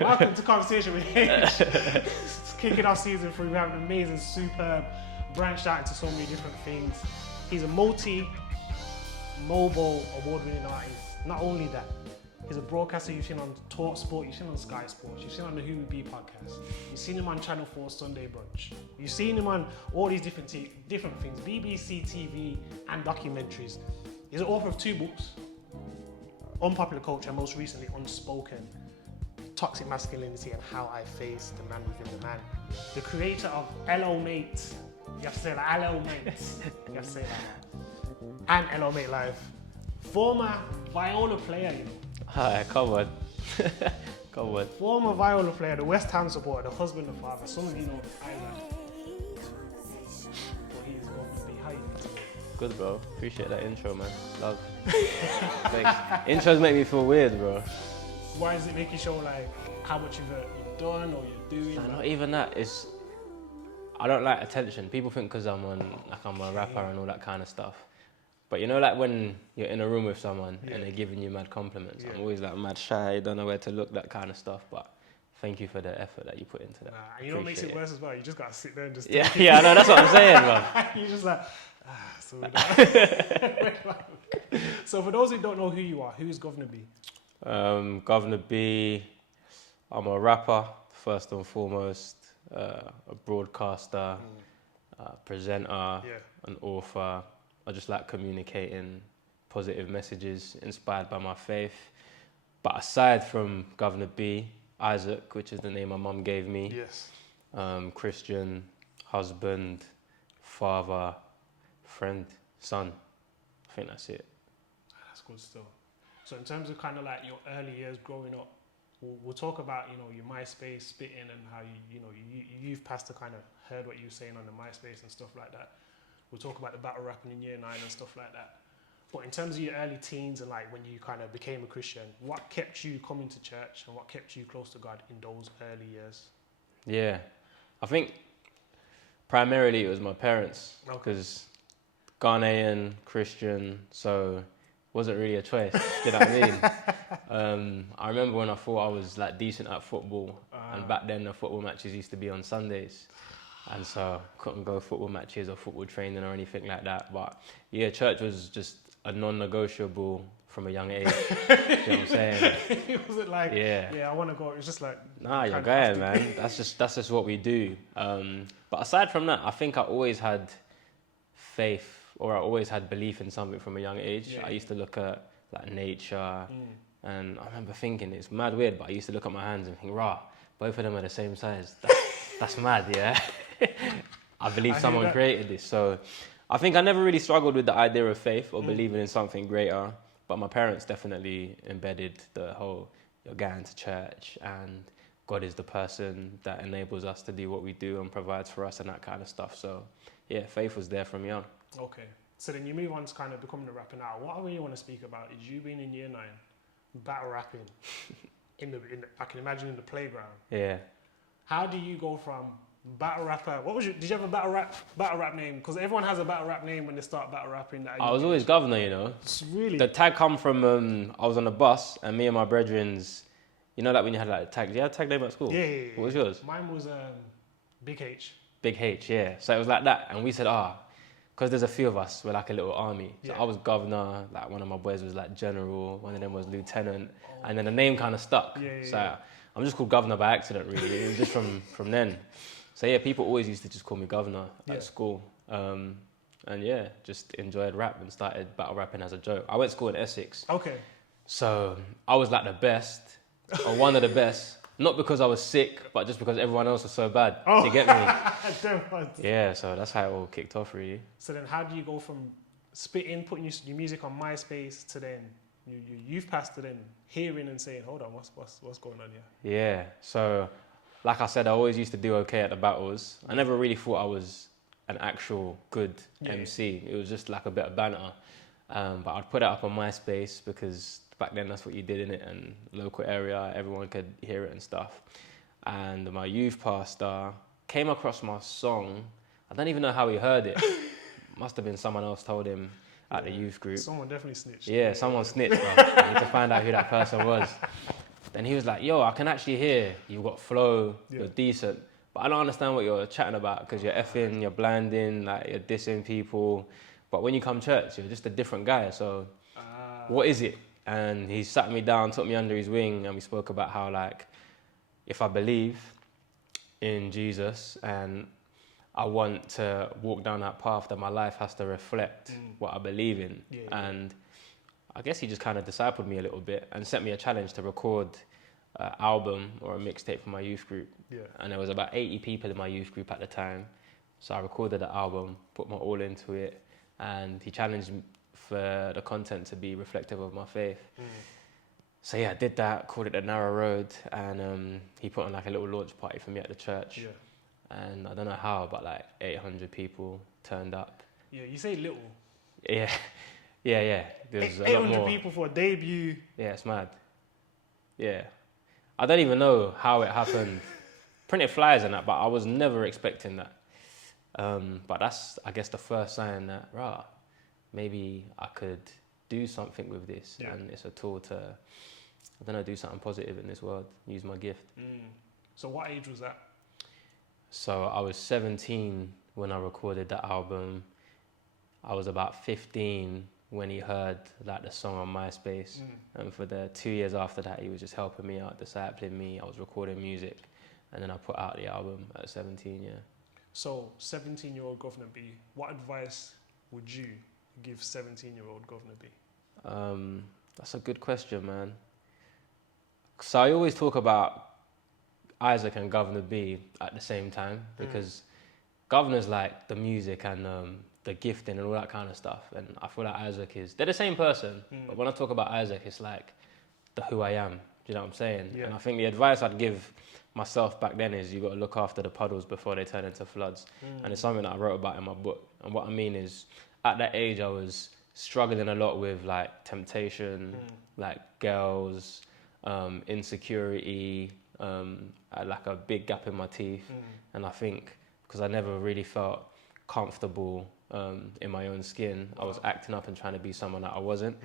Welcome to Conversation with Haych. It's kicking off season 3. We have an amazing, superb, branched out into so many different things. He's a multi-mobile award-winning artist. Not only that, he's a broadcaster you've seen on Talk Sport, you've seen on Sky Sports, you've seen on the Who Would Be podcast, you've seen him on Channel 4 Sunday Brunch, you've seen him on all these different things, BBC TV and documentaries. He's the author of 2 books, Unpopular Culture and most recently Unspoken, Toxic Masculinity and How I Face the Man Within the Man. The creator of Hello Mate, you have to say that, Hello Mate, you have to say that, and Hello Mate Live. Former viola player, you know. Hi, come on. Come on. Former viola player, the West Ham supporter, the husband and father. Some of you know the Ireland. But he is going to be high. Good, bro. Appreciate that intro, man. Love. Thanks. Intros make me feel weird, bro. Why does it make you show like how much you've done or you're doing? Nah, not even that. I don't like attention. People think because I'm a rapper and all that kind of stuff. But you know, like when you're in a room with someone and they're giving you mad compliments, I'm always like mad shy, don't know where to look, that kind of stuff. But thank you for the effort that you put into that. And you know what makes it worse as well? You just gotta sit there and just yeah, I know, that's what I'm saying, bro. You're just like, So for those who don't know who you are, who is Guvna B? Guvna B, I'm a rapper, first and foremost, a broadcaster, presenter, an author. I just like communicating positive messages inspired by my faith. But aside from Guvna B, Isaac, which is the name my mum gave me, Christian, husband, father, friend, son. I think that's it. That's good stuff. So in terms of kind of like your early years growing up, we'll talk about, you know, your MySpace spitting and how you've passed to kind of heard what you were saying on the MySpace and stuff like that. We'll talk about the battle rapping in year 9 and stuff like that. But in terms of your early teens and like when you kind of became a Christian, what kept you coming to church and what kept you close to God in those early years? Yeah, I think primarily it was my parents, because Ghanaian, Christian, so it wasn't really a choice, you know what I mean? I remember when I thought I was like decent at football, and back then the football matches used to be on Sundays. And so couldn't go football matches or football training or anything like that. But yeah, church was just a non-negotiable from a young age. You know what I'm saying? Was it like, yeah, I want to go? It was just like, nah, you're going, man. That's just what we do. But aside from that, I think I always had faith, or I always had belief in something from a young age. I used to look at like nature, and I remember thinking, it's mad weird, but I used to look at my hands and think, rah, both of them are the same size. That's mad, yeah. I believe someone created this. So I think I never really struggled with the idea of faith or believing in something greater, but my parents definitely embedded the whole, you're going to church and God is the person that enables us to do what we do and provides for us and that kind of stuff. So yeah, faith was there from young. Okay. So then you move on to kind of becoming a rapper now. What I really want to speak about is you being in year 9, battle rapping, I can imagine in the playground. Yeah. How do you go from battle rapper? Did you have a battle rap name? Because everyone has a battle rap name when they start battle rapping. I was always Guvna, you know. Really? The tag come from, I was on a bus and me and my brethrens, you know, like when you had like a tag, you had a tag name at school? Yeah. What was yours? Mine was Big H. Big H, yeah. So it was like that. And we said, because there's a few of us, we're like a little army. So I was Governor, like one of my boys was like General, one of them was Lieutenant, and then the name kind of stuck. So I'm just called Governor by accident, really. It was just from then. So yeah, people always used to just call me Governor at school. And yeah, just enjoyed rap and started battle rapping as a joke. I went to school in Essex. Okay. So I was like the best, or one of the best. Not because I was sick, but just because everyone else was so bad. You get me? Yeah, so that's how it all kicked off, really. So then how do you go from spitting, putting your music on MySpace, to then you've passed to then hearing and saying, hold on, what's going on here? Yeah, so like I said, I always used to do okay at the battles. I never really thought I was an actual good MC. It was just like a bit of banter. But I'd put it up on MySpace because back then that's what you did in it, and local area, everyone could hear it and stuff. And my youth pastor came across my song. I don't even know how he heard it. Must have been someone else told him at the youth group. Someone definitely snitched. Yeah, someone snitched, bro. I need to find out who that person was. And he was like, yo, I can actually hear you've got flow, Yeah. you're decent, but I don't understand what you're chatting about because you're effing, you're blanding, like you're dissing people. But when you come church, you're just a different guy. So what is it? And he sat me down, took me under his wing, and we spoke about how, like, if I believe in Jesus and I want to walk down that path, that my life has to reflect what I believe in. Yeah, and I guess he just kind of discipled me a little bit and set me a challenge to record an album or a mixtape for my youth group. Yeah. And there was about 80 people in my youth group at the time. So I recorded the album, put my all into it, and he challenged me for the content to be reflective of my faith. So yeah, I did that, called it The Narrow Road, and he put on like a little launch party for me at the church. Yeah. And I don't know how, but like 800 people turned up. Yeah, you say little. Yeah. Yeah. There's a lot 800 more. people for a debut. Yeah, it's mad. Yeah. I don't even know how it happened. Printed flyers and that, but I was never expecting that. But that's, I guess, the first sign that, maybe I could do something with this. Yeah. And it's a tool to, I don't know, do something positive in this world, use my gift. So what age was that? So I was 17 when I recorded the album. I was about 15 when he heard like the song on MySpace. And for the 2 years after that, he was just helping me out, discipling me. I was recording music. And then I put out the album at 17, yeah. So 17-year-old Guvna B, what advice would you give 17-year-old Guvna B? That's a good question, man. So I always talk about Isaac and Guvna B at the same time because Guvna's like the music and the gifting and all that kind of stuff. And I feel like Isaac they're the same person. But when I talk about Isaac, it's like the who I am. Do you know what I'm saying? Yeah. And I think the advice I'd give myself back then is you got to look after the puddles before they turn into floods. And it's something that I wrote about in my book. And what I mean is, at that age, I was struggling a lot with like temptation, like girls, insecurity. I had like a big gap in my teeth. And I think because I never really felt comfortable in my own skin, I was acting up and trying to be someone that I wasn't.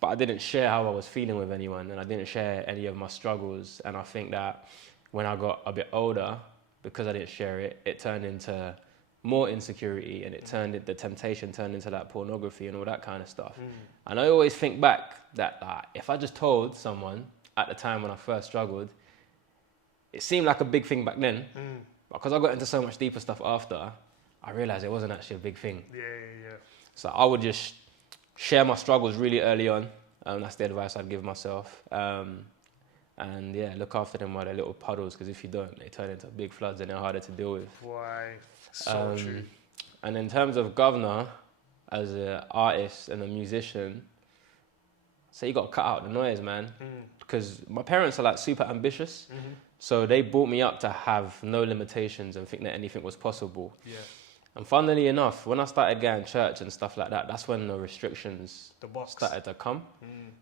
But I didn't share how I was feeling with anyone, and I didn't share any of my struggles. And I think that when I got a bit older, because I didn't share it, it turned into more insecurity, and the temptation turned into like pornography and all that kind of stuff. And I always think back that if I just told someone at the time when I first struggled, it seemed like a big thing back then, but because I got into so much deeper stuff after, I realized it wasn't actually a big thing. Yeah. So I would just share my struggles really early on. That's the advice I'd give myself. And yeah, look after them while they're little puddles, because if you don't, they turn into big floods and they're harder to deal with. Why? So true. And in terms of Guvna, as an artist and a musician, so you got to cut out the noise, man. Because my parents are like super ambitious. So they brought me up to have no limitations and think that anything was possible. Yeah. And funnily enough, when I started going to church and stuff like that, that's when the restrictions started to come,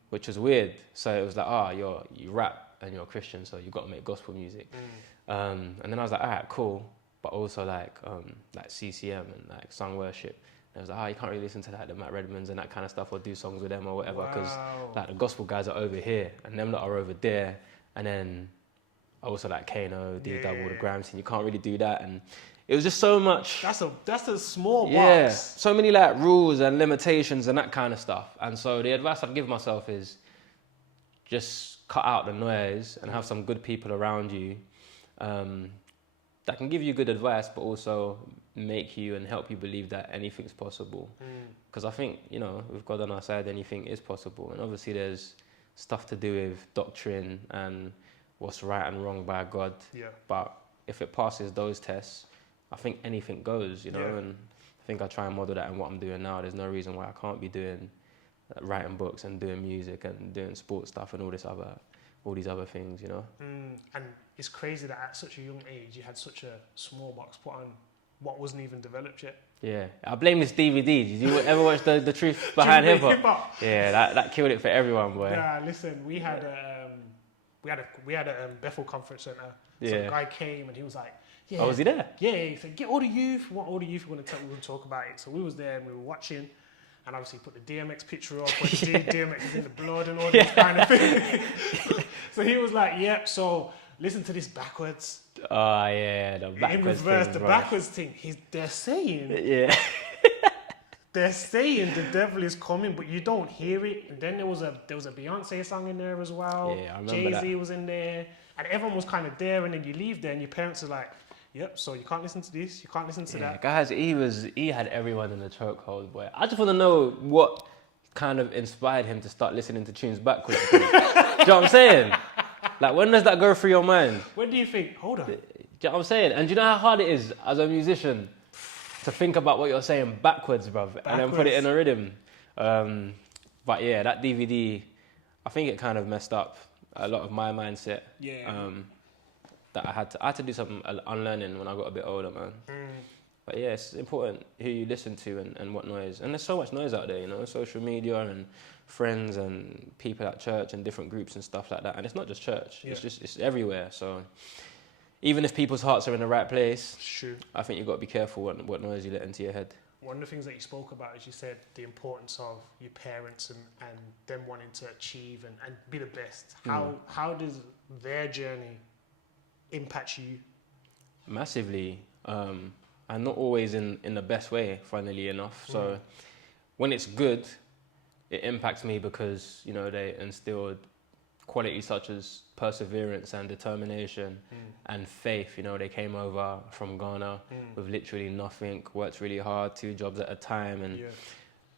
which was weird. So it was like, you rap and you're a Christian, so you've got to make gospel music. And then I was like, all right, cool. But also like CCM and like sung worship. And I was like, you can't really listen to like the Matt Redmans and that kind of stuff or do songs with them or whatever, because like the gospel guys are over here and them lot are over there. And then also like Kano, D-Double, the Grime scene, you can't really do that. And it was just so much. That's a small box. Yeah, so many like rules and limitations and that kind of stuff. And so the advice I'd give myself is just cut out the noise and have some good people around you that can give you good advice, but also make you and help you believe that anything's possible. Because I think, with God on our side, anything is possible. And obviously there's stuff to do with doctrine and what's right and wrong by God. Yeah. But if it passes those tests, I think anything goes, and I think I try and model that in what I'm doing now. There's no reason why I can't be doing writing books and doing music and doing sports stuff and all these other things, And it's crazy that at such a young age you had such a small box put on what wasn't even developed yet. Yeah, I blame this DVD. Did you ever watch the Truth Behind Hip Hop? Yeah, that killed it for everyone, boy. Yeah, listen, we had a Bethel Conference Centre. Some guy came and he was like, yeah. Oh, was he there? Yeah, he said, get all the youth. What all the youth we're going to talk about it. So we was there and we were watching, and obviously put the DMX picture up, when DMX is in the blood and all this kind of thing. So he was like, yep, so listen to this backwards. Oh, yeah, the backwards In reverse, thing, the bro. backwards thing. They're saying, Yeah. they're saying the devil is coming, but you don't hear it. And then there was a Beyonce song in there as well. Yeah, I remember Jay-Z that. was in there. And everyone was kind of there, and then you leave there and your parents are like, yep, so you can't listen to this, you can't listen to that. Guys, he had everyone in the chokehold, boy. I just want to know what kind of inspired him to start listening to tunes backwards. Do you know what I'm saying? Like, when does that go through your mind? When do you think, hold on? Do you know what I'm saying? And do you know how hard it is as a musician to think about what you're saying backwards, bruv, and then put it in a rhythm? But yeah, that DVD, I think it kind of messed up a lot of my mindset. Yeah. That I had to do some unlearning when I got a bit older, man. But yeah, it's important who you listen to and what noise. And there's so much noise out there, you know, social media and friends and people at church and different groups and stuff like that. And it's not just church, it's everywhere. So even if people's hearts are in the right place, True. I think you've got to be careful what noise you let into your head. One of the things that you spoke about is you said the importance of your parents and them wanting to achieve and be the best. How does their journey impact you? Massively. And not always in the best way, funnily enough. So when it's good, it impacts me because, you know, they instilled qualities such as perseverance and determination and faith. You know, they came over from Ghana with literally nothing, worked really hard, 2 jobs at a time, and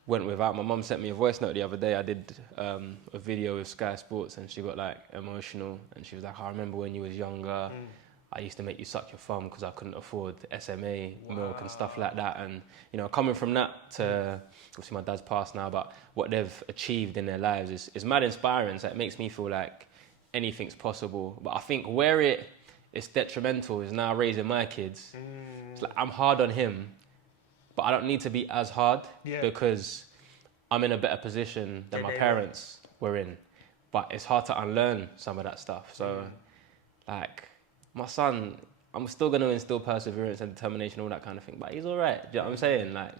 went without. My mum sent me a voice note the other day. I did a video with Sky Sports, and she got like emotional, and she was like, I remember when you was younger, I used to make you suck your thumb because I couldn't afford SMA milk and stuff like that. And, you know, coming from that to, obviously my dad's passed now, but what they've achieved in their lives is mad inspiring. So it makes me feel like anything's possible. But I think where it's detrimental is now raising my kids. It's like I'm hard on him, but I don't need to be as hard because I'm in a better position than my parents were in. But it's hard to unlearn some of that stuff. So, like, my son, I'm still going to instill perseverance and determination, all that kind of thing, but he's all right. Do you know what I'm saying? Like,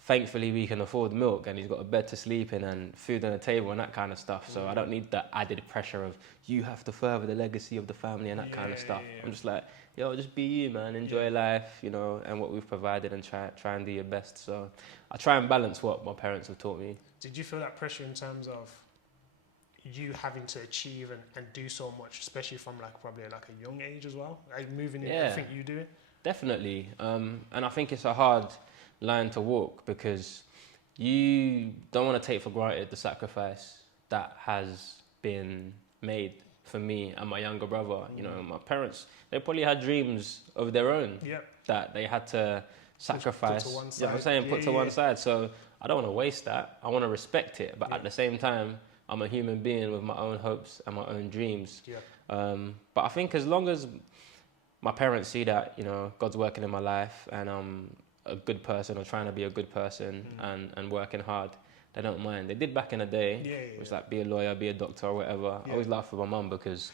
thankfully, we can afford milk and he's got a bed to sleep in and food on the table and that kind of stuff. So I don't need that added pressure of you have to further the legacy of the family and that kind of stuff. I'm just like, yo, just be you, man. Enjoy life, you know, and what we've provided and try and do your best. So I try and balance what my parents have taught me. Did you feel that pressure in terms of you having to achieve and do so much, especially from like probably like a young age as well, like moving in everything you do? Definitely. And I think it's a hard line to walk because you don't want to take for granted the sacrifice that has been made for me and my younger brother. You know, my parents, they probably had dreams of their own that they had to sacrifice. Put to one side. You know what I'm saying? Put to one side. So I don't want to waste that. I want to respect it. But at the same time, I'm a human being with my own hopes and my own dreams. But I think as long as my parents see that, you know, God's working in my life and I'm a good person or trying to be a good person and working hard, they don't mind. They did back in the day. It was like, be a lawyer, be a doctor or whatever. I always laughed with my mum because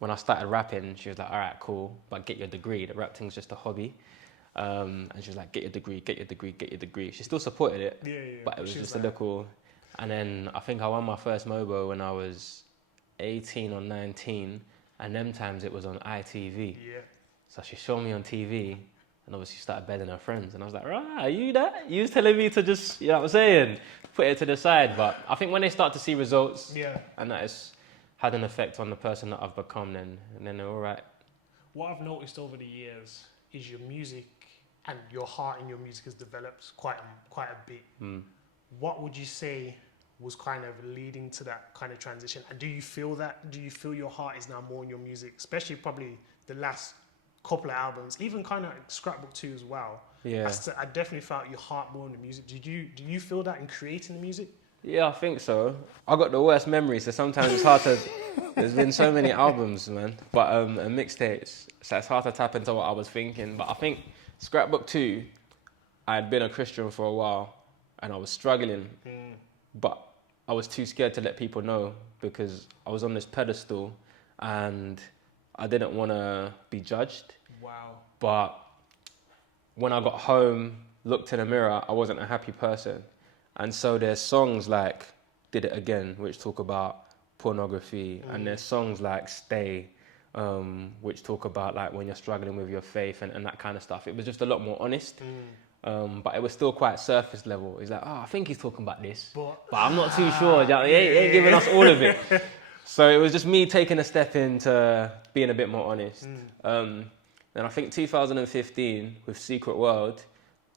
when I started rapping, she was like, all right, cool, but get your degree. The rap thing's just a hobby. And she was like, get your degree, get your degree, get your degree. She still supported it, but it was just like a little... And then I think I won my first MOBO when I was 18 or 19, and them times it was on ITV. So she showed me on TV, and obviously started bedding her friends. And I was like, right, are you that? You was telling me to just, you know what I'm saying, put it to the side. But I think when they start to see results, and that has had an effect on the person that I've become, then they're all right. What I've noticed over the years is your music and your heart in your music has developed quite a bit. What would you say was kind of leading to that kind of transition? And do you feel that? Do you feel your heart is now more in your music, especially probably the last couple of albums, even kind of Scrapbook 2 as well? I definitely felt your heart more in the music. Do you feel that in creating the music? Yeah, I think so. I got the worst memories, so sometimes it's hard to... There's been so many albums, man, but and mixtapes, so it's hard to tap into what I was thinking. But I think Scrapbook 2, I had been a Christian for a while, and I was struggling, but I was too scared to let people know because I was on this pedestal and I didn't want to be judged. But when I got home, looked in the mirror, I wasn't a happy person. And so there's songs like Did It Again, which talk about pornography, and there's songs like Stay, which talk about like when you're struggling with your faith and that kind of stuff. It was just a lot more honest, but it was still quite surface level. He's like, oh, I think he's talking about this, but I'm not too sure. He ain't giving us all of it. So it was just me taking a step into being a bit more honest. Then I think 2015 with Secret World,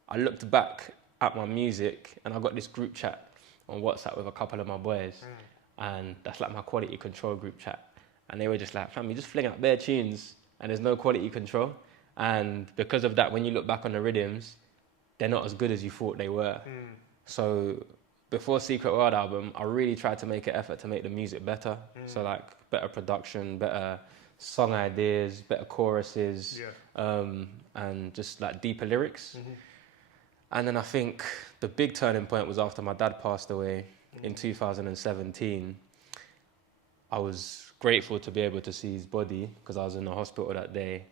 I looked back at my music and I got this group chat on WhatsApp with a couple of my boys, and that's like my quality control group chat. And they were just like, fam, you just fling out bare tunes and there's no quality control. And because of that, when you look back on the rhythms, they're not as good as you thought they were. So before Secret World album, I really tried to make an effort to make the music better. So like better production, better song ideas, better choruses, and just like deeper lyrics. And then I think the big turning point was after my dad passed away in 2017. I was grateful to be able to see his body because I was in the hospital that day.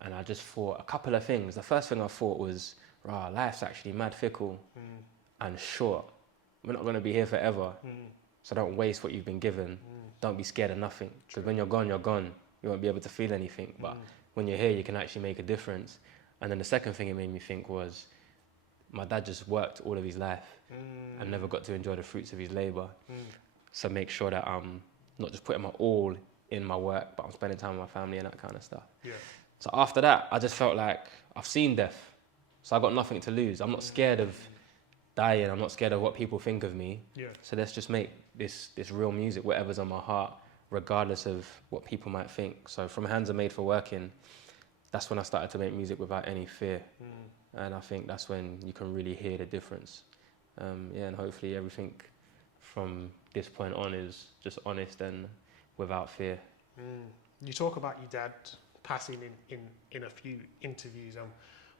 And I just thought a couple of things. The first thing I thought was, rah, life's actually mad fickle and short. We're not going to be here forever. So don't waste what you've been given. Don't be scared of nothing. Because when you're gone, you're gone. You won't be able to feel anything. But when you're here, you can actually make a difference. And then the second thing it made me think was, my dad just worked all of his life and never got to enjoy the fruits of his labor. So make sure that I'm not just putting my all in my work, but I'm spending time with my family and that kind of stuff. So after that, I just felt like I've seen death. So I got nothing to lose. I'm not scared of dying. I'm not scared of what people think of me. So let's just make this real music, whatever's on my heart, regardless of what people might think. So from Hands Are Made for Working, that's when I started to make music without any fear. And I think that's when you can really hear the difference. And hopefully everything from this point on is just honest and without fear. You talk about your dad passing in a few interviews.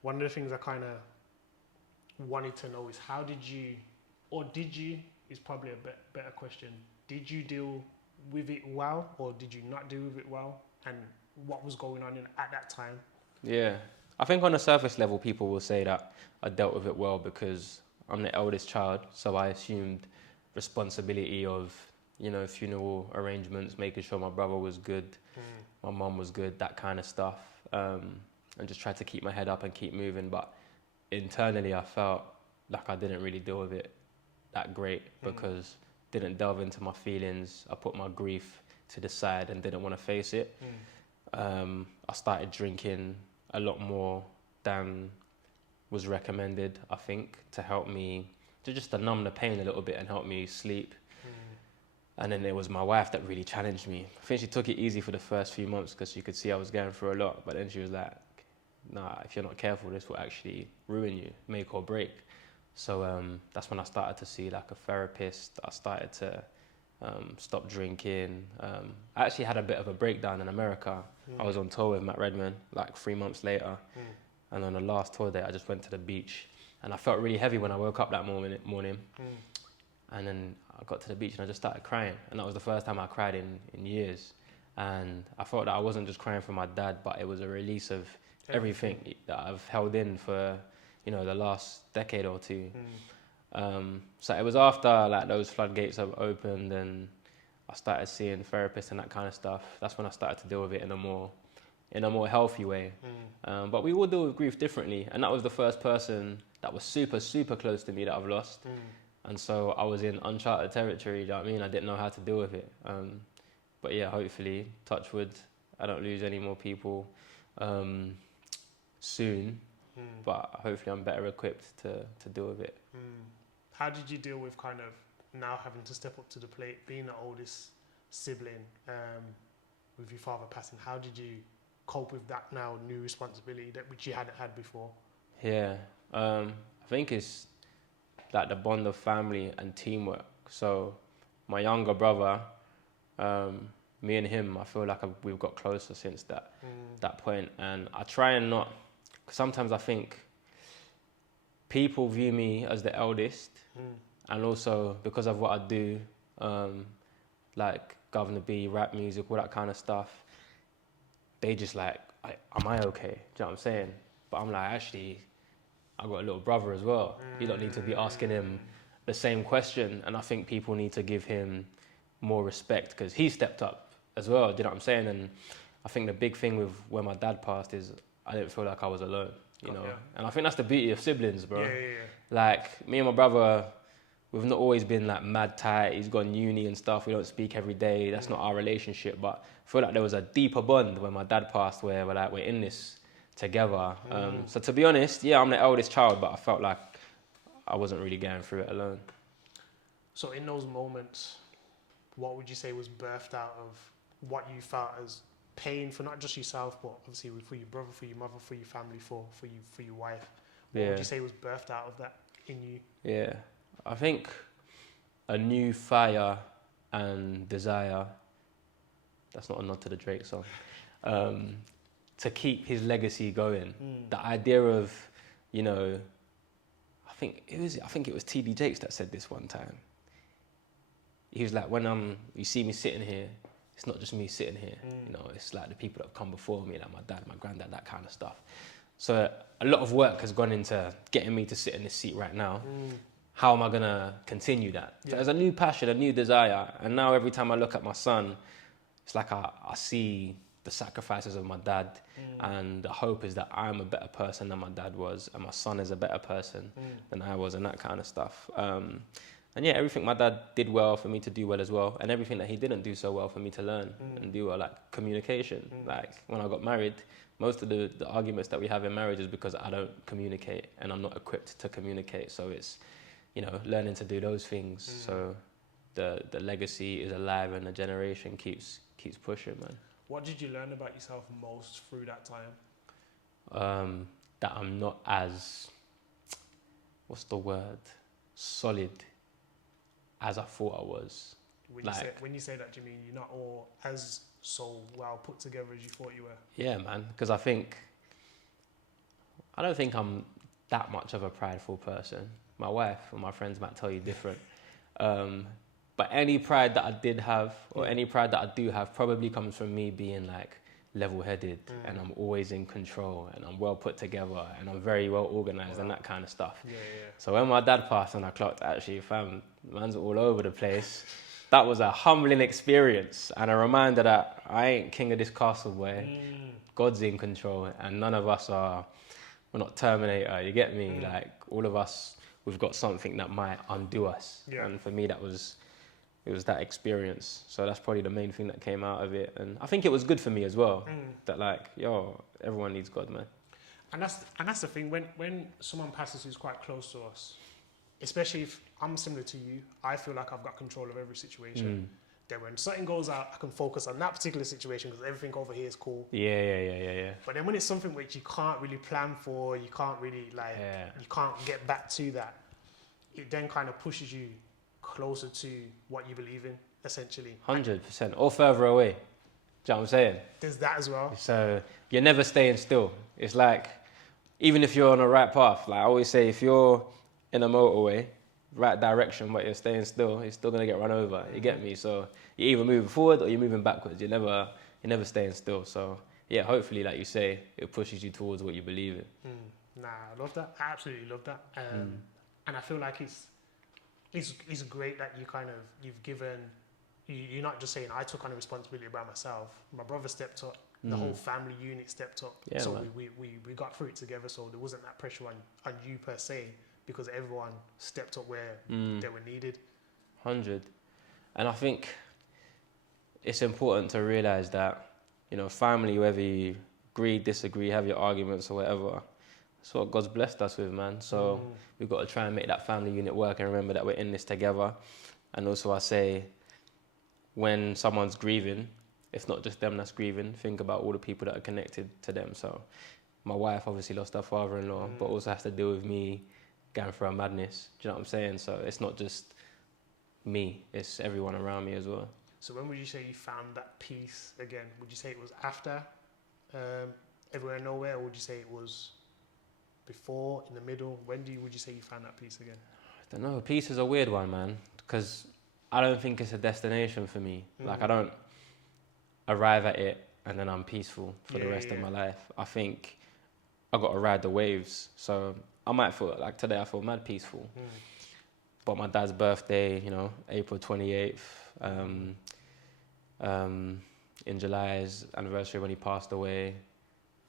One of the things I kind of wanted to know is how did you, is probably a better question, did you deal with it well or did you not deal with it well? And what was going on at that time? Yeah, I think on a surface level, people will say that I dealt with it well because I'm the eldest child, so I assumed responsibility of, funeral arrangements, making sure my brother was good, my mum was good, that kind of stuff, and just tried to keep my head up and keep moving. But internally, I felt like I didn't really deal with it that great because didn't delve into my feelings. I put my grief to the side and didn't want to face it. I started drinking a lot more than was recommended, I think, to help me, to numb the pain a little bit and help me sleep. And then it was my wife that really challenged me. I think she took it easy for the first few months because she could see I was going through a lot, but then she was like, nah, if you're not careful, this will actually ruin you, make or break. So that's when I started to see like a therapist. I started to stop drinking. I actually had a bit of a breakdown in America. I was on tour with Matt Redman like 3 months later. And on the last tour day, I just went to the beach and I felt really heavy when I woke up that morning. And then I got to the beach and I just started crying. And that was the first time I cried in years. And I felt that I wasn't just crying for my dad, but it was a release of everything that I've held in for, the last decade or two. So it was after like those floodgates have opened and I started seeing therapists and that kind of stuff. That's when I started to deal with it in a more healthy way. But we all deal with grief differently. And that was the first person that was super, super close to me that I've lost. And so I was in uncharted territory, you know what I mean? I didn't know how to deal with it. But yeah, hopefully, touch wood, I don't lose any more people soon. But hopefully I'm better equipped to deal with it. How did you deal with kind of now having to step up to the plate, being the oldest sibling, with your father passing? How did you cope with that now new responsibility which you hadn't had before? Yeah, I think it's like the bond of family and teamwork. So my younger brother, me and him, I feel like we've got closer since that point. And I try and not, cause sometimes I think people view me as the eldest, and also because of what I do, like Guvna B, rap music, all that kind of stuff, they just like, am I okay? Do you know what I'm saying? But I'm like, actually, I got a little brother as well. You don't need to be asking him the same question. And I think people need to give him more respect because he stepped up as well. Do you know what I'm saying? And I think the big thing with when my dad passed is I didn't feel like I was alone, you know. Yeah. And I think that's the beauty of siblings, bro. Yeah. Like me and my brother, we've not always been like mad tight. He's gone uni and stuff. We don't speak every day. That's not our relationship. But I feel like there was a deeper bond when my dad passed, where we're in this together. So to be honest, yeah, I'm the eldest child, but I felt like I wasn't really going through it alone. So in those moments, what would you say was birthed out of what you felt as pain for not just yourself, but obviously for your brother, for your mother, for your family, for your wife? What would you say was birthed out of that in you? Yeah, I think a new fire and desire. That's not a nod to the Drake song. To keep his legacy going. The idea of, you know, I think it was TD Jakes that said this one time. He was like, when you see me sitting here, it's not just me sitting here. You know, it's like the people that have come before me, like my dad, my granddad, that kind of stuff. So a lot of work has gone into getting me to sit in this seat right now. How am I gonna continue that? So there's a new passion, a new desire, and now every time I look at my son, it's like I see the sacrifices of my dad, and the hope is that I'm a better person than my dad was, and my son is a better person than I was, and that kind of stuff. And yeah, everything my dad did well for me to do well as well, and everything that he didn't do so well for me to learn and do well, like communication. Like when I got married, most of the arguments that we have in marriage is because I don't communicate and I'm not equipped to communicate. So it's, you know, learning to do those things. So the legacy is alive and the generation keeps pushing, man. What did you learn about yourself most through that time? That I'm not as, what's the word, solid as I thought I was. When you say that, do you mean you're not all as so well put together as you thought you were? Yeah, man, because I don't think I'm that much of a prideful person. My wife and my friends might tell you different. But any pride that I did have, or any pride that I do have, probably comes from me being like level-headed, and I'm always in control, and I'm well put together, and I'm very well organized, and that kind of stuff. So when my dad passed and I clocked, actually, fam, man's all over the place. That was a humbling experience, and a reminder that I ain't king of this castle, boy. God's in control, and none of us we're not Terminator, you get me? Like, all of us, we've got something that might undo us. And for me, it was that experience. So that's probably the main thing that came out of it. And I think it was good for me as well, that like, everyone needs God, man. And that's the thing, when someone passes who's quite close to us, especially if I'm similar to you, I feel like I've got control of every situation. Then when something goes out, I can focus on that particular situation because everything over here is cool. Yeah. But then when it's something which you can't really plan for, you can't really you can't get back to that, it then kind of pushes you closer to what you believe in, essentially. 100%, or further away. Do you know what I'm saying? There's that as well. So you're never staying still. It's like, even if you're on the right path, like I always say, if you're in a motorway, right direction, but you're staying still, you're still gonna get run over. You get me? So you're either moving forward or you're moving backwards. You're never staying still. So yeah, hopefully, like you say, it pushes you towards what you believe in. Nah, I love that. I absolutely love that. And I feel like it's great that you've given. You're not just saying I took on a responsibility by myself. My brother stepped up. The whole family unit stepped up. Yeah, so man. we got through it together. So there wasn't that pressure on you per se, because everyone stepped up where they were needed. 100. And I think it's important to realize that, you know, family, whether you agree, disagree, have your arguments or whatever, that's what God's blessed us with, man. So we've got to try and make that family unit work and remember that we're in this together. And also I say, when someone's grieving, it's not just them that's grieving. Think about all the people that are connected to them. So my wife obviously lost her father-in-law, but also has to deal with me going through a madness. Do you know what I'm saying? So it's not just me, it's everyone around me as well. So when would you say you found that peace again? Would you say it was after Everywhere and Nowhere, or would you say it was before, in the middle? Would you say you found that peace again? I don't know. Peace is a weird one, man, because I don't think it's a destination for me. Like, I don't arrive at it and then I'm peaceful for the rest of my life. I think I got to ride the waves. So I might feel like today I feel mad peaceful. But my dad's birthday, you know, April 28th, In July's anniversary when he passed away,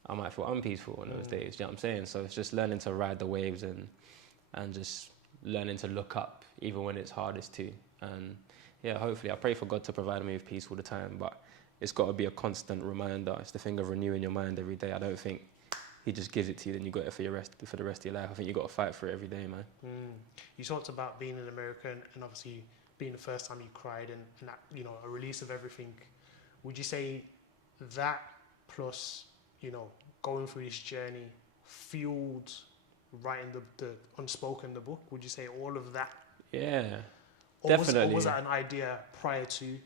I might feel unpeaceful on those days. You know what I'm saying? So it's just learning to ride the waves and just learning to look up even when it's hardest to. And yeah, hopefully I pray for God to provide me with peace all the time, but it's got to be a constant reminder. It's the thing of renewing your mind every day. I don't think he just gives it to you, then you got it for the rest of your life. I think you got to fight for it every day, man. You talked about being an American and obviously being the first time you cried and that, you know, a release of everything. Would you say that plus, you know, going through this journey fueled writing the Unspoken, the book? Would you say all of that? Yeah, Definitely. Or was that an idea prior to?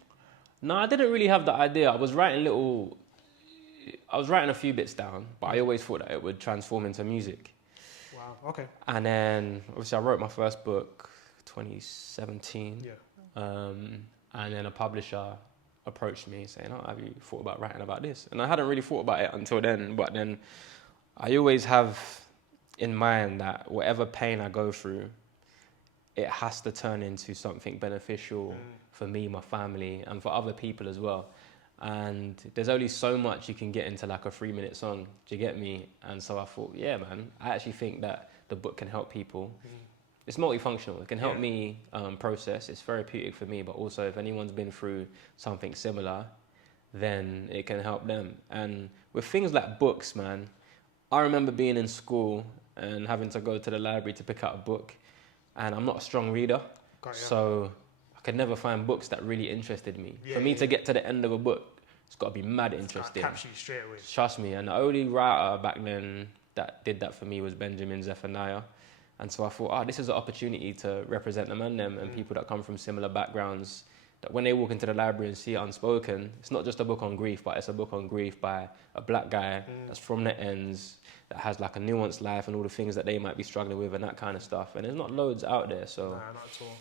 No, I didn't really have the idea. I was writing a few bits down, but I always thought that it would transform into music. Wow, okay. And then, obviously, I wrote my first book 2017. Yeah. And then a publisher approached me saying, "Oh, have you thought about writing about this?" And I hadn't really thought about it until then, but then I always have in mind that whatever pain I go through, it has to turn into something beneficial for me, my family, and for other people as well. And there's only so much you can get into like a 3-minute song. Do you get me? And so I thought, yeah, man, I actually think that the book can help people. It's multifunctional. It can help me process. It's therapeutic for me, but also if anyone's been through something similar, then it can help them. And with things like books, man, I remember being in school and having to go to the library to pick out a book, and I'm not a strong reader, so I could never find books that really interested me. For me to get to the end of a book, it's got to be mad interesting. Capture you straight away. Trust me. And the only writer back then that did that for me was Benjamin Zephaniah. And so I thought, this is an opportunity to represent them and people that come from similar backgrounds, that when they walk into the library and see Unspoken, it's not just a book on grief, but it's a book on grief by a black guy that's from the ends, that has like a nuanced life and all the things that they might be struggling with and that kind of stuff. And there's not loads out there. So nah, not at all.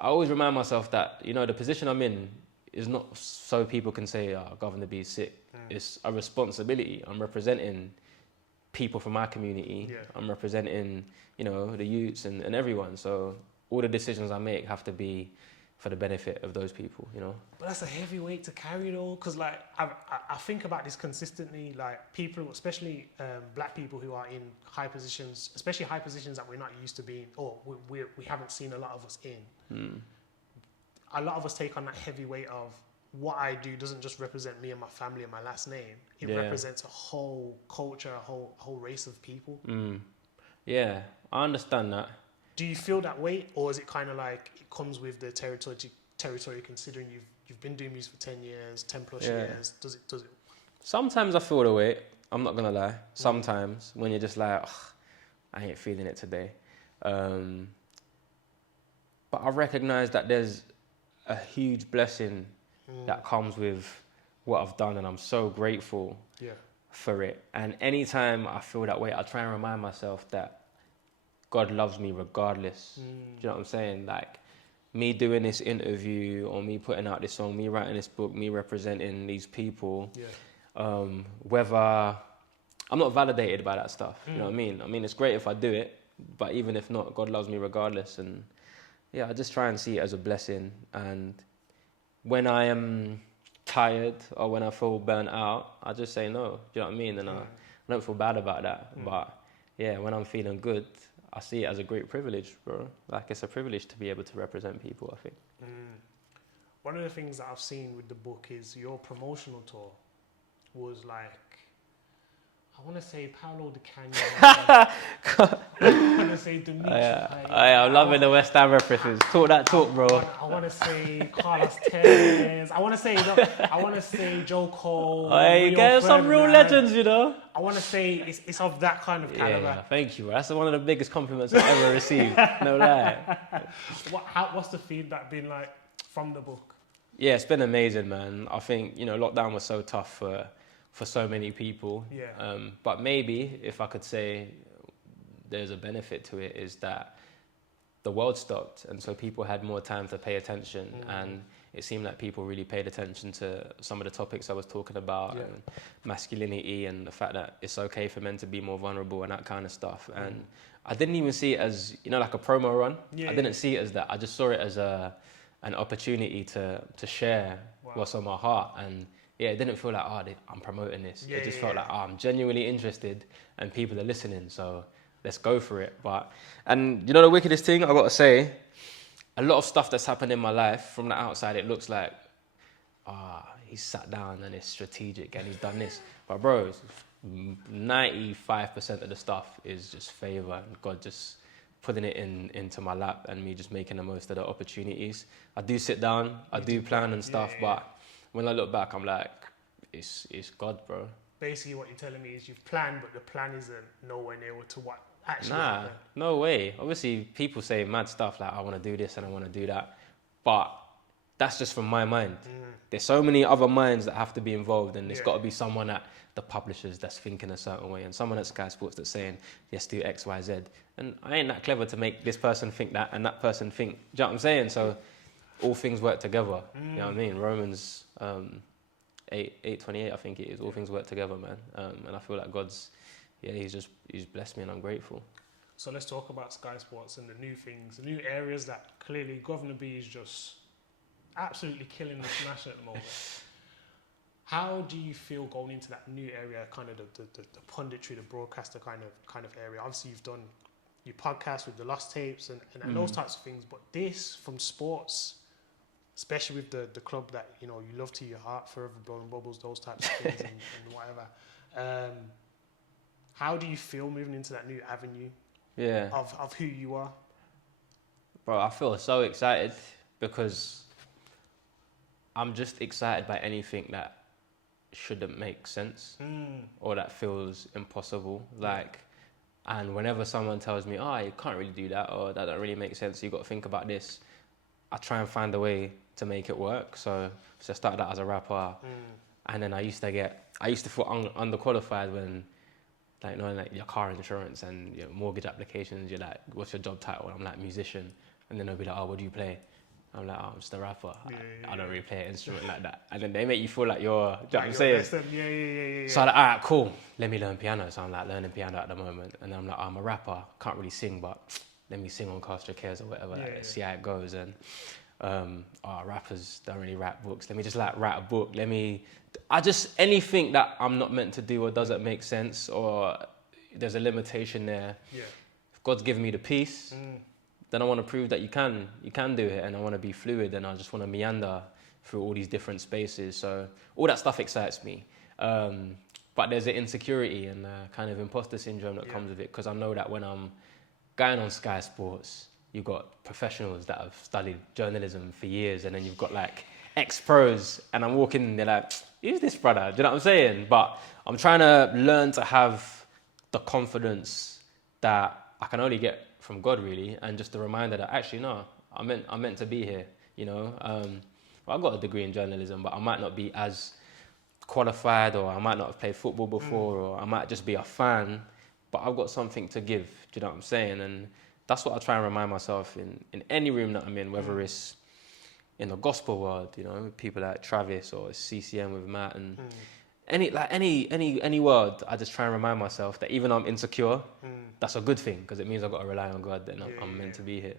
I always remind myself that, you know, the position I'm in is not so people can say, Governor B is sick. It's a responsibility. I'm representing people from my community. I'm representing, you know, the youths and everyone. So all the decisions I make have to be for the benefit of those people, you know. But that's a heavy weight to carry though, because like I think about this consistently, like people, especially black people who are in high positions, especially high positions that we're not used to being, or we haven't seen a lot of us in. A lot of us take on that heavy weight of what I do doesn't just represent me and my family and my last name. It represents a whole culture, a whole race of people. Yeah, I understand that. Do you feel that weight, or is it kind of like it comes with the territory considering you've been doing music for 10 years, 10 plus years? Does it? Sometimes I feel the weight. I'm not gonna lie. Sometimes when you're just like, I ain't feeling it today. But I recognize that there's a huge blessing that comes with what I've done, and I'm so grateful for it. And anytime I feel that way, I try and remind myself that God loves me regardless. Do you know what I'm saying? Like, me doing this interview, or me putting out this song, me writing this book, me representing these people, whether I'm not validated by that stuff, you know what I mean? I mean, it's great if I do it, but even if not, God loves me regardless. And I just try and see it as a blessing. And when I am tired or when I feel burnt out, I just say no. Do you know what I mean? And I don't feel bad about that. But when I'm feeling good, I see it as a great privilege, bro. Like, it's a privilege to be able to represent people, I think. One of the things that I've seen with the book is your promotional tour was like, I want to say Paolo Di Canio. I want to say Dimitri. I'm loving the West Ham references. Talk that talk, bro. I want to say Carlos Tevez. I want to say Joe Cole. You get some real legends, you know. I want to say it's of that kind of caliber. Yeah, thank you. That's one of the biggest compliments I've ever received. No lie. What's the feedback been like from the book? Yeah, it's been amazing, man. I think, you know, lockdown was so tough for so many people. But maybe if I could say there's a benefit to it, is that the world stopped, and so people had more time to pay attention, and it seemed like people really paid attention to some of the topics I was talking about, and masculinity and the fact that it's okay for men to be more vulnerable and that kind of stuff. And I didn't even see it as, you know, like a promo run. I didn't see it as that. I just saw it as an opportunity to share what's on my heart. And yeah, it didn't feel like, I'm promoting this. It just felt like, I'm genuinely interested and people are listening, so let's go for it. And you know the wickedest thing, I gotta say, a lot of stuff that's happened in my life, from the outside, it looks like, he's sat down and it's strategic and he's done this. But bro, 95% of the stuff is just favor and God just putting it into my lap and me just making the most of the opportunities. I do sit down, I do plan and stuff, but when I look back, I'm like, it's God, bro. Basically, what you're telling me is you've planned, but the plan isn't nowhere near to what actually happened. No way. Obviously, people say mad stuff like, I want to do this and I want to do that. But that's just from my mind. There's so many other minds that have to be involved, and it's got to be someone at the publishers that's thinking a certain way, and someone at Sky Sports that's saying, yes, do X, Y, Z. And I ain't that clever to make this person think that and that person think. Do you know what I'm saying? So all things work together. You know what I mean? Romans 8:28, I think it is. All things work together, man. And I feel like God's, he's blessed me, and I'm grateful. So let's talk about Sky Sports and the new things, the new areas that clearly Guvna B is just absolutely killing the smash at the moment. How do you feel going into that new area, kind of the punditry, the broadcaster kind of area? Obviously, you've done your podcast with the Lost Tapes and those types of things, but this from sports, especially with the club that you love to your heart, Forever Blowing Bubbles, those types of things, and whatever. How do you feel moving into that new avenue? Of who you are? Bro, I feel so excited because I'm just excited by anything that shouldn't make sense or that feels impossible. And whenever someone tells me, you can't really do that, or that don't really make sense, you've got to think about this, I try and find a way to make it work. So I started out as a rapper, and then I used to feel underqualified when, knowing your car insurance and your mortgage applications, you're like, what's your job title? I'm like, musician. And then they'll be like, what do you play? I'm like, I'm just a rapper. I don't really play an instrument like that. And then they make you feel like you're, do you know what I'm saying? So I'm like, all right, cool. Let me learn piano. So I'm like learning piano at the moment. And then I'm like, I'm a rapper. Can't really sing, but let me sing on Cast Your Cares or whatever. Let's see how it goes. And rappers don't really write books. Let me just write a book. Anything that I'm not meant to do or doesn't make sense, or there's a limitation there. If God's given me the peace, then I want to prove that you can do it, and I want to be fluid, and I just want to meander through all these different spaces. So all that stuff excites me. But there's an insecurity and a kind of imposter syndrome that comes with it, because I know that when I'm going on Sky Sports, you've got professionals that have studied journalism for years, and then you've got ex-pros, and I'm walking in, they're like, who's this brother? Do you know what I'm saying? But I'm trying to learn to have the confidence that I can only get from God, really, and just a reminder that actually, no, I'm meant to be here, I've got a degree in journalism, but I might not be as qualified, or I might not have played football before, or I might just be a fan, but I've got something to give. Do you know what I'm saying? And that's what I try and remind myself in any room that I'm in, whether it's in the gospel world, people like Travis or CCM with Matt, and any world, I just try and remind myself that even though I'm insecure, that's a good thing, because it means I've got to rely on God, and I'm meant to be here.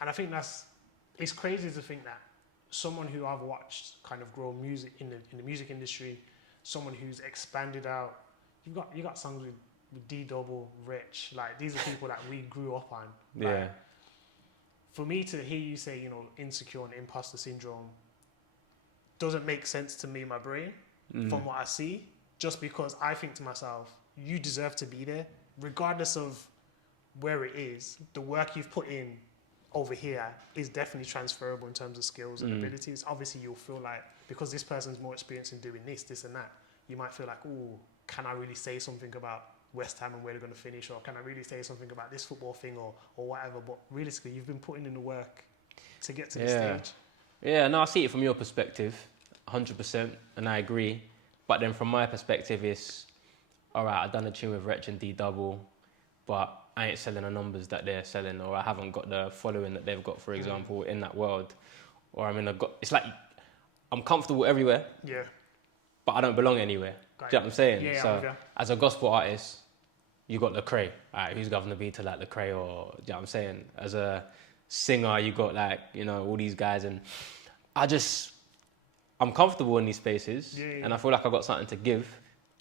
And I think it's crazy to think that someone who I've watched kind of grow music in the music industry, someone who's expanded out, you got songs with D Double, Rich, these are people that we grew up on. For me to hear you say, insecure and imposter syndrome doesn't make sense to me in my brain from what I see, just because I think to myself, you deserve to be there, regardless of where it is. The work you've put in over here is definitely transferable in terms of skills and abilities. Obviously, you'll feel like, because this person's more experienced in doing this and that, you might feel like, oh, can I really say something about West Ham and where they're going to finish, or can I really say something about this football thing or whatever? But realistically, you've been putting in the work to get to this stage. Yeah, no, I see it from your perspective, 100%, and I agree. But then from my perspective, it's, all right, I've done a tune with Wretch and D Double, but I ain't selling the numbers that they're selling, or I haven't got the following that they've got, for example, in that world. Or it's like I'm comfortable everywhere, but I don't belong anywhere. Do you know what I'm saying? Yeah, so as a gospel artist, you got Lecrae. All right, who's Guvna B to Lecrae, or do you know what I'm saying? As a singer, you got like, you know, all these guys, and I'm comfortable in these spaces, and I feel like I got something to give,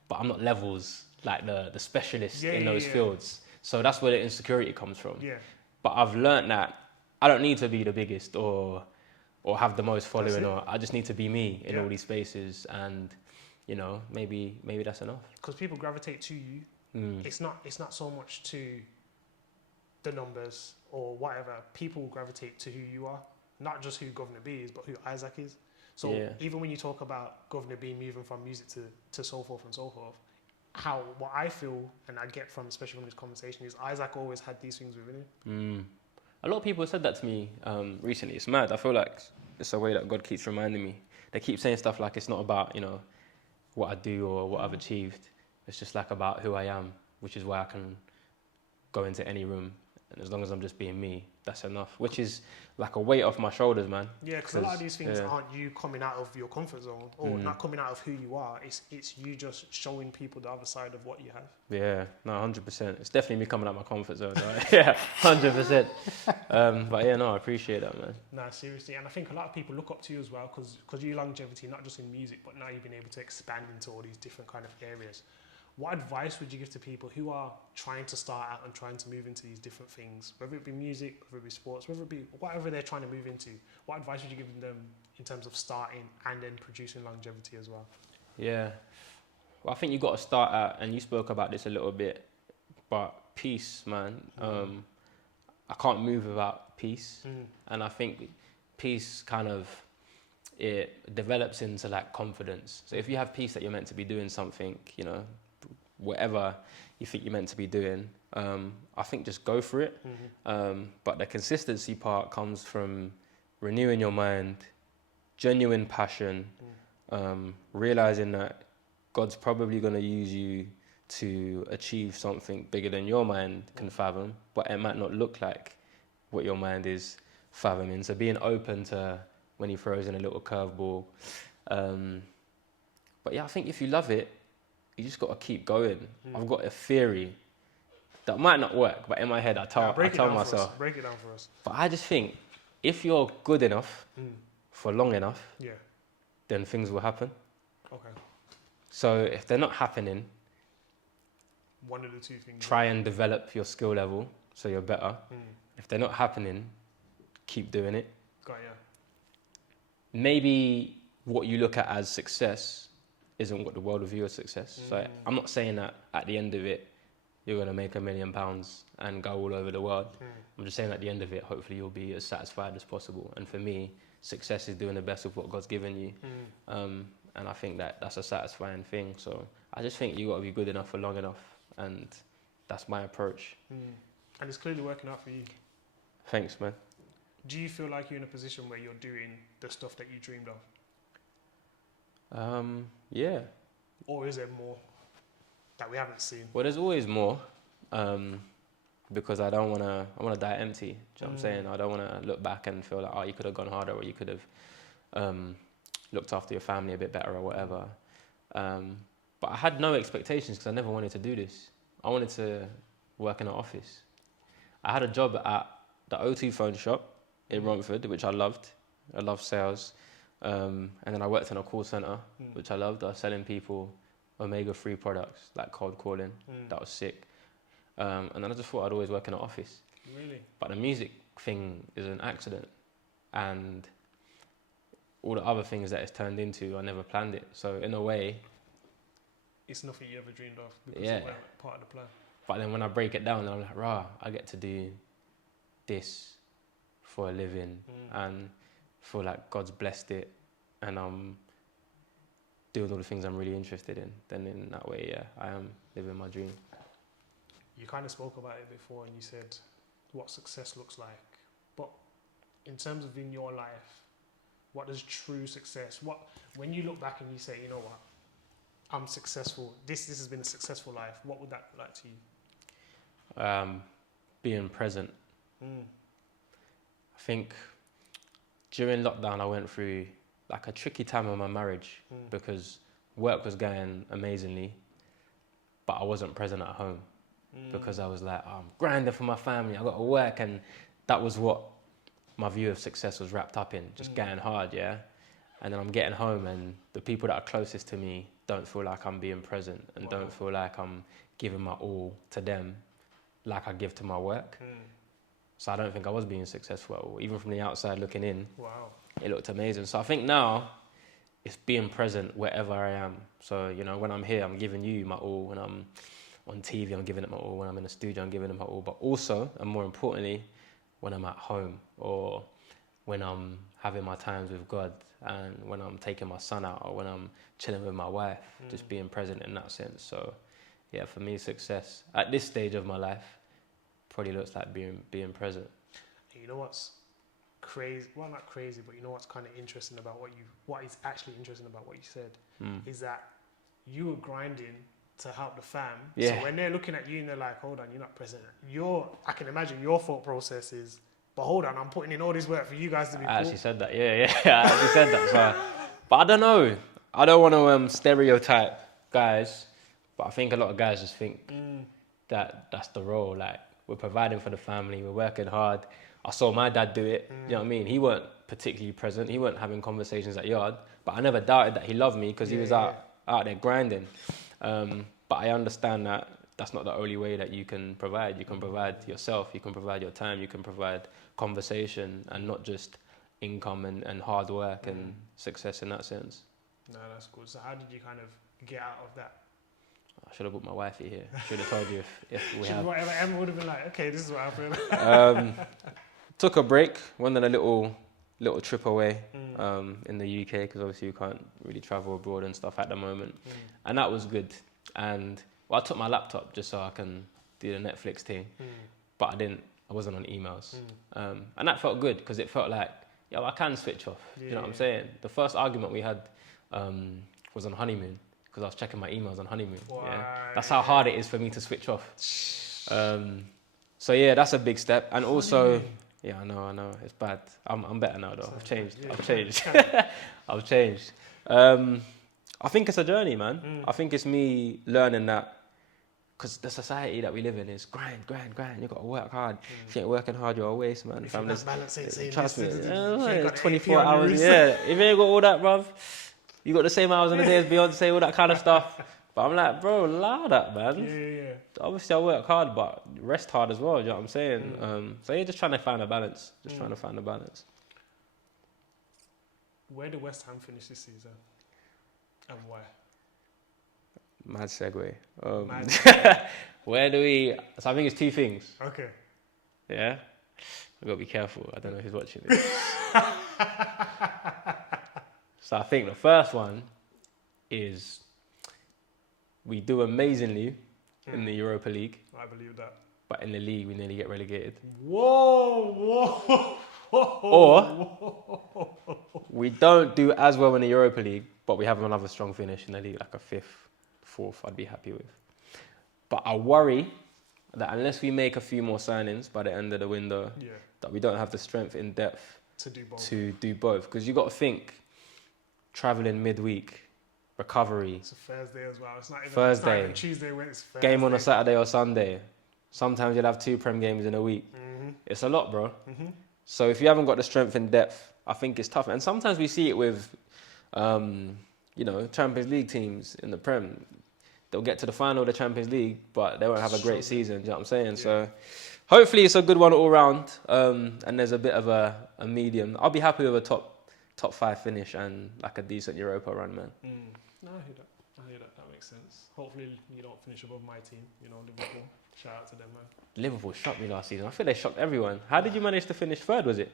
but I'm not levels like the specialist in those fields. So that's where the insecurity comes from. Yeah. But I've learned that I don't need to be the biggest or have the most following, or I just need to be me in all these spaces, and you know, maybe that's enough. Because people gravitate to you. It's not so much to the numbers or whatever. People gravitate to who you are, not just who Guvna B is, but who Isaac is. So even when you talk about Guvna B moving from music to so forth and so forth, what I feel and I get from, especially from this conversation, is Isaac always had these things within him. A lot of people have said that to me recently. It's mad. I feel like it's a way that God keeps reminding me. They keep saying stuff like it's not about, you know, what I do or what I've achieved. It's just like about who I am, which is why I can go into any room, and as long as I'm just being me, that's enough. Which is like a weight off my shoulders, man. Yeah, because a lot of these things aren't you coming out of your comfort zone or not coming out of who you are. It's you just showing people the other side of what you have. Yeah, no, 100%. It's definitely me coming out of my comfort zone. Right? Yeah, 100%. But yeah, no, I appreciate that, man. Nah, seriously, and I think a lot of people look up to you as well because your longevity, not just in music, but now you've been able to expand into all these different kind of areas. What advice would you give to people who are trying to start out and trying to move into these different things, whether it be music, whether it be sports, whether it be whatever they're trying to move into? What advice would you give them in terms of starting and then producing longevity as well? Yeah, well, I think you've got to start out, and you spoke about this a little bit, but peace, man. I can't move without peace, and I think peace kind of, it develops into like confidence. So if you have peace that you're meant to be doing something, you know, whatever you think you're meant to be doing, I think just go for it. But the consistency part comes from renewing your mind, genuine passion, realizing that God's probably going to use you to achieve something bigger than your mind can fathom, but it might not look like what your mind is fathoming. So being open to when he throws in a little curveball. But yeah, I think if you love it, you just got to keep going. I've got a theory that might not work, but in my head I tell myself. Break it down for us. But I just think if you're good enough for long enough, then things will happen. Okay. So if they're not happening, one of the two things. Try and develop your skill level so you're better. If they're not happening, keep doing it. Got ya. Maybe what you look at as success isn't what the world will view as success. So I'm not saying that at the end of it, you're going to make £1 million and go all over the world. I'm just saying at the end of it, hopefully you'll be as satisfied as possible. And for me, success is doing the best with what God's given you. And I think that's a satisfying thing. So I just think you got to be good enough for long enough. And that's my approach. And it's clearly working out for you. Thanks, man. Do you feel like you're in a position where you're doing the stuff that you dreamed of? Yeah. Or is there more that we haven't seen? Well, there's always more, because I want to die empty. Do you know what I'm saying? I don't want to look back and feel like, oh, you could have gone harder, or you could have looked after your family a bit better, or whatever. But I had no expectations because I never wanted to do this. I wanted to work in an office. I had a job at the O2 phone shop in Romford, which I loved. I loved sales. And then I worked in a call center, which I loved. I was selling people omega-3 products, like cold calling. That was sick. And then I just thought I'd always work in an office. Really? But the music thing is an accident. And all the other things that it's turned into, I never planned it. So in a way, it's nothing you ever dreamed of because it wasn't part of the plan. But then when I break it down, I'm like, rah, I get to do this for a living and feel like God's blessed it and I'm doing all the things I'm really interested in. Then in that way, I am living my dream. You kind of spoke about it before and you said what success looks like. But in terms of in your life, what is true success? When you look back and you say, you know what, I'm successful, this has been a successful life, what would that look like to you? Being present. I think during lockdown I went through like a tricky time in my marriage because work was going amazingly, but I wasn't present at home because I was like, oh, I'm grinding for my family, I got to work, and that was what my view of success was wrapped up in just getting hard, yeah? And then I'm getting home and the people that are closest to me don't feel like I'm being present and don't feel like I'm giving my all to them like I give to my work. So I don't think I was being successful at all. Even from the outside looking in, it looked amazing. So I think now it's being present wherever I am. So, you know, when I'm here, I'm giving you my all. When I'm on TV, I'm giving it my all. When I'm in the studio, I'm giving it my all. But also, and more importantly, when I'm at home or when I'm having my times with God and when I'm taking my son out or when I'm chilling with my wife, just being present in that sense. So, yeah, for me, success at this stage of my life probably looks like being present. You know what's crazy? Well, not crazy, but you know what's kind of interesting about what is actually interesting about what you said is that you were grinding to help the fam. Yeah. So when they're looking at you and they're like, hold on, you're not present. I can imagine your thought process is, but hold on, I'm putting in all this work for you guys to be cool. I actually said that, yeah. I actually said that. So, but I don't know. I don't want to stereotype guys, but I think a lot of guys just think that that's the role. Like, we're providing for the family, we're working hard. I saw my dad do it, you know what I mean? He weren't particularly present, he weren't having conversations at yard, but I never doubted that he loved me because he was out there grinding. But I understand that that's not the only way that you can provide. You can provide yourself, you can provide your time, you can provide conversation and not just income and hard work and success in that sense. No, that's good. So how did you kind of get out of that? I should have brought my wifey here. I should have told you if we had. Emma would have been like, okay, this is what happened. Took a break, went on a little trip away in the UK because obviously you can't really travel abroad and stuff at the moment. And that was good. And I took my laptop just so I can do the Netflix thing, but I wasn't on emails. And that felt good because it felt like, I can switch off. You know what I'm saying? The first argument we had was on honeymoon because I was checking my emails on honeymoon. Yeah? That's how hard it is for me to switch off. So yeah, that's a big step. And also, yeah, I know, it's bad. I'm better now though. I've changed. I've changed. I think it's a journey, man. I think it's me learning that because the society that we live in is grind. You got to work hard. If you ain't working hard, you're a waste, man. If you're not balancing, trust me. It's 24 hours. Yeah. If you ain't got all that, bruv, you got the same hours in the day as Beyonce, all that kind of stuff. But I'm like, bro, allow that, man. Yeah. Obviously, I work hard, but rest hard as well. You know what I'm saying? So you're just trying to find a balance. Trying to find a balance. Where did West Ham finish this season? And why? Mad segue. Mad. Where do we... So I think it's two things. Okay. Yeah? I've got to be careful. I don't know who's watching this. So I think the first one is we do amazingly in the Europa League. I believe that. But in the league, we nearly get relegated. Whoa. Or we don't do as well in the Europa League, but we have another strong finish in the league, like a 5th, 4th, I'd be happy with. But I worry that unless we make a few more signings by the end of the window, that we don't have the strength in depth to do both. Because you got to think, travelling midweek, recovery. It's a Thursday as well. It's not even Thursday. Tuesday when it's Thursday. Game on a Saturday or Sunday. Sometimes you'll have 2 Prem games in a week. It's a lot, bro. So if you haven't got the strength in depth, I think it's tough. And sometimes we see it with, Champions League teams in the Prem. They'll get to the final of the Champions League, but they won't have a great season. Do you know what I'm saying? Yeah. So hopefully it's a good one all round. And there's a bit of a medium. I'll be happy with a top 5 finish and like a decent Europa run, man. No, I hear that. That makes sense. Hopefully you don't finish above my team, Liverpool. Shout out to them, man. Liverpool shocked me last season. I feel they shocked everyone. How did you manage to finish 3rd, was it?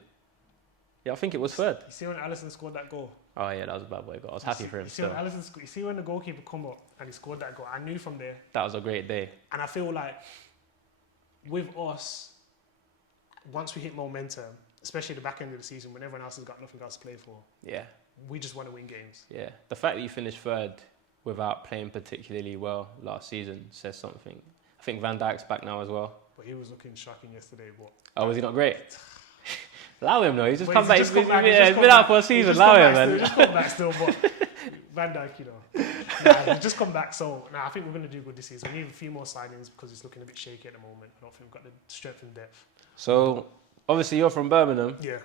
Yeah, I think it was 3rd. You see when Alisson scored that goal? Oh yeah, that was a bad boy goal. I was happy for him. You see when the goalkeeper come up and he scored that goal, I knew from there. That was a great day. And I feel like with us, once we hit momentum, especially the back end of the season when everyone else has got nothing else to play for, we just want to win games. Yeah, the fact that you finished 3rd without playing particularly well last season says something. I think Van Dijk's back now as well. But he was looking shocking yesterday. But was he not great? Allow him though. He's just come back. He's been out for a season. Allow him, man. He's just come back still, but Van Dijk, he's just come back. So I think we're going to do good this season. We need a few more signings because it's looking a bit shaky at the moment. I don't think we've got the strength and depth. So obviously you're from Birmingham. Yeah.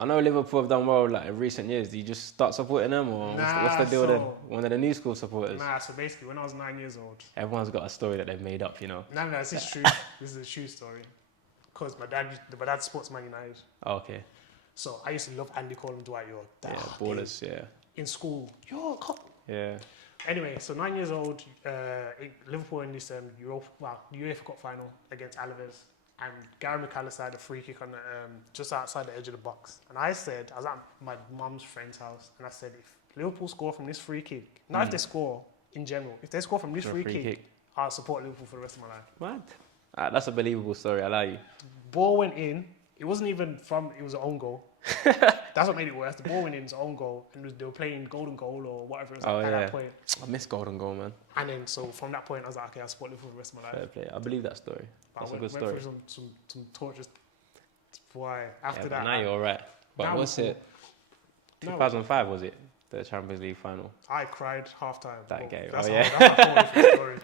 I know Liverpool have done well like in recent years. Do you just start supporting them, or what's the deal with them? One of the new school supporters? Nah, so basically when I was 9 years old... Everyone's got a story that they've made up, you know? No, this is true. This is a true story. Because my dad's sports Man United. Oh, okay. So I used to love Andy Cole and Dwight York. Yeah, ballers, yeah. In school. York. Yeah. Anyway, so 9 years old, Liverpool in this UEFA Cup final against Alaves. And Gary McAllister had a free kick on the, just outside the edge of the box. And I was at my mum's friend's house, and I said, if Liverpool score from this free kick, not if they score in general, if they score from this free kick, I'll support Liverpool for the rest of my life. What? That's a believable story, I like you. Ball went in, it wasn't even it was an own goal. That's what made it worse. The ball went in, it was an own goal, and they were playing golden goal or whatever it was at that point. I miss golden goal, man. And then, so from that point, I was like, okay, I'll support Liverpool for the rest of my life. Fair play. I believe that story. That's a good story. I went through some tortures. Why? After that. Now you're all right. But what's it? 2005 was it? The Champions League final. I cried half-time. That game. That's a story.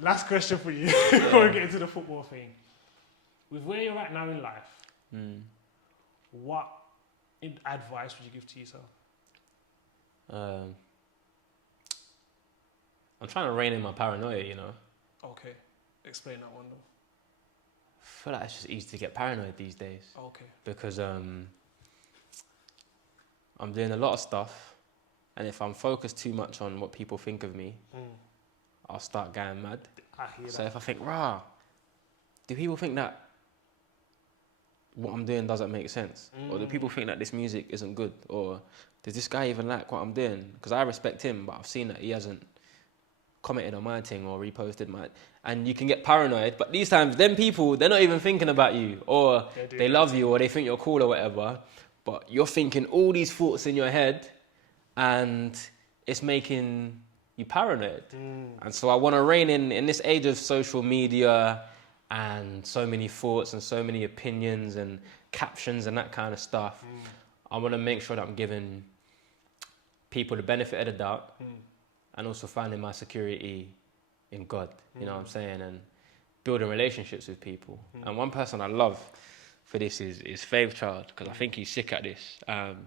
Last question for you before we get into the football thing. With where you're at now in life, what advice would you give to yourself? I'm trying to rein in my paranoia, you know. Okay. Explain that one though. I feel like it's just easy to get paranoid these days. Okay. Because I'm doing a lot of stuff, and if I'm focused too much on what people think of me, I'll start going mad. I hear that. So if I think, do people think that what I'm doing doesn't make sense? Or do people think that this music isn't good? Or does this guy even like what I'm doing? Because I respect him, but I've seen that he hasn't commented on my thing or reposted my... And you can get paranoid, but these times, them people, they're not even thinking about you, or they love you, or they think you're cool or whatever, but you're thinking all these thoughts in your head, and it's making you paranoid. And so I want to rein in this age of social media and so many thoughts and so many opinions and captions and that kind of stuff. I want to make sure that I'm giving people the benefit of the doubt, and also finding my security in God, you know what I'm saying, and building relationships with people. And one person I love for this is Faith Child, because I think he's sick at this. And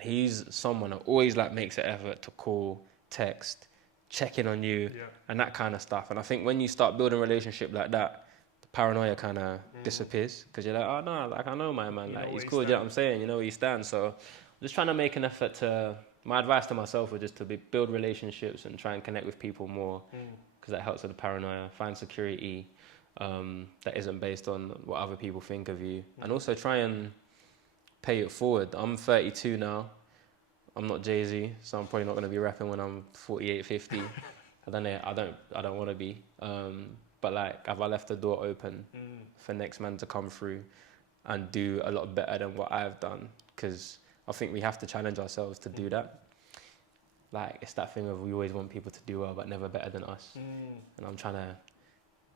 he's someone that always like makes an effort to call, text, check in on you, and that kind of stuff. And I think when you start building a relationship like that, the paranoia kind of disappears, because you're like, oh no, like I know my man, like he's cool, you know what I'm saying, you know where he stands. So I'm just trying to make an effort to... My advice to myself was just to build relationships and try and connect with people more, because that helps with the paranoia. Find security that isn't based on what other people think of you, and also try and pay it forward. I'm 32 now. I'm not Jay-Z, so I'm probably not going to be rapping when I'm 48, 50. I don't want to be. But like, have I left the door open for next man to come through and do a lot better than what I've done? Because I think we have to challenge ourselves to do that. Like, it's that thing of we always want people to do well, but never better than us. And I'm trying to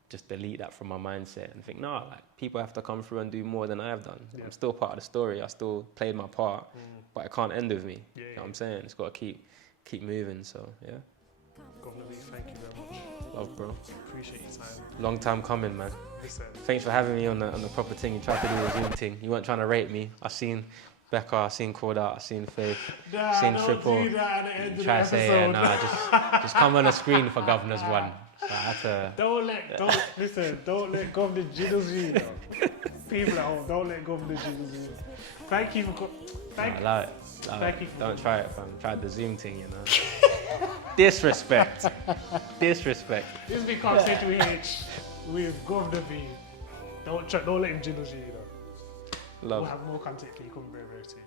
just delete that from my mindset and think, no, like, people have to come through and do more than I have done. I'm still part of the story. I still played my part, but it can't end with me. You know what I'm saying? It's got to keep moving. So yeah. Guvna, thank you very much. Love, bro. Appreciate your time. Long time coming, man. Listen. Thanks for having me on the proper thing. You tried to do the Zoom thing. You weren't trying to rate me. I seen Becca, I seen Called Out, I seen Faith, seen Triple. Try to say, just come on the screen for Guvna's one. So I had to... Don't let Guvna jiggles you. People at home, don't let Guvna jiggles you. Thank you for... Allow it. Don't try it, fam. Try the Zoom thing, you know. Disrespect. This big conversation with Guvna B. Don't let him jiggles you, you know. Love. We'll have more content for you coming very, very soon.